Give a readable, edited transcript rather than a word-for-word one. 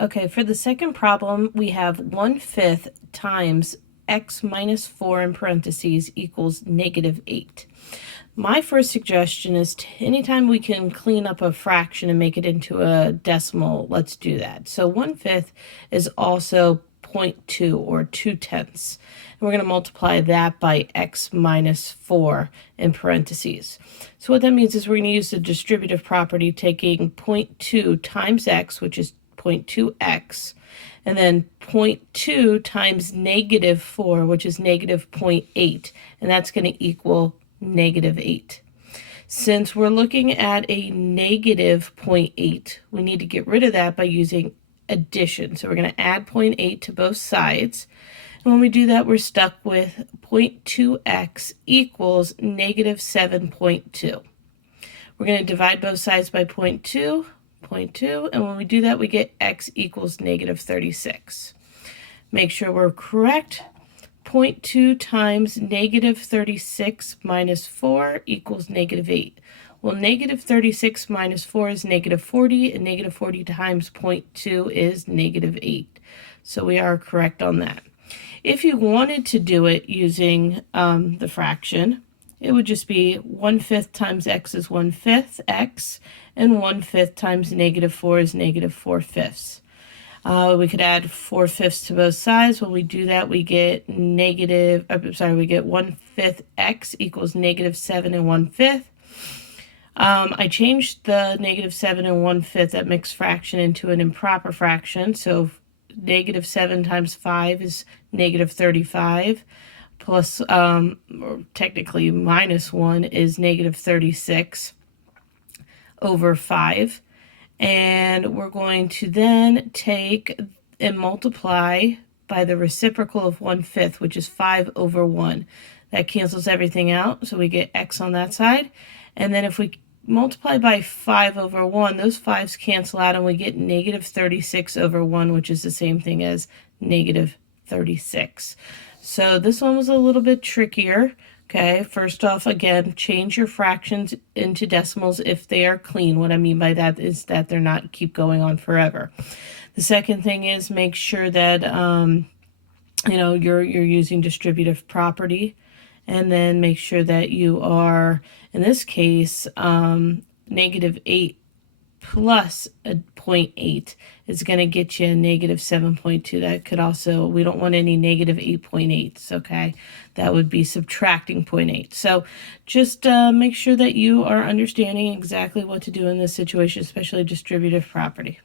Okay, for the second problem, we have 1/5 times x minus 4 in parentheses equals -8. My first suggestion is anytime we can clean up a fraction and make it into a decimal, let's do that. So 1/5 is also 0.2 or 2/10. And we're going to multiply that by x minus 4 in parentheses. So what that means is we're going to use the distributive property, taking 0.2 times x, which is 0.2x, and then 0.2 times -4, which is -0.8, and that's going to equal -8. Since we're looking at a -0.8, we need to get rid of that by using addition. So we're going to add 0.8 to both sides. And when we do that, we're stuck with 0.2x equals -7.2. We're going to divide both sides by 0.2, and when we do that, we get x equals -36. Make sure we're correct. 0.2 times -36 minus 4 equals -8. Well, -36 minus 4 is -40, and -40 times 0.2 is -8. So we are correct on that. If you wanted to do it using the fraction, it would just be 1/5 times x is 1/5 x, and 1/5 times -4 is -4/5. We could add 4/5 to both sides. When we do that, we get we get 1/5 x equals -7 and 1/5. I changed the -7 and 1/5, that mixed fraction, into an improper fraction. So -7 times 5 is -35, plus, or technically -1 is -36 over 5. And we're going to then take and multiply by the reciprocal of 1/5, which is 5 over 1. That cancels everything out, so we get x on that side. And then if we multiply by 5 over 1, those 5's cancel out, and we get -36 over 1, which is the same thing as -36. So this one was a little bit trickier. Okay, first off, again, change your fractions into decimals if they are clean. What I mean by that is that they're not keep going on forever. The second thing is make sure that you're using distributive property, and then make sure that you are, in this case, -8 plus a 0.8 is going to get you a -7.2. That could also, we don't want any -8.8s, okay? That would be subtracting 0.8. So just make sure that you are understanding exactly what to do in this situation, especially distributive property.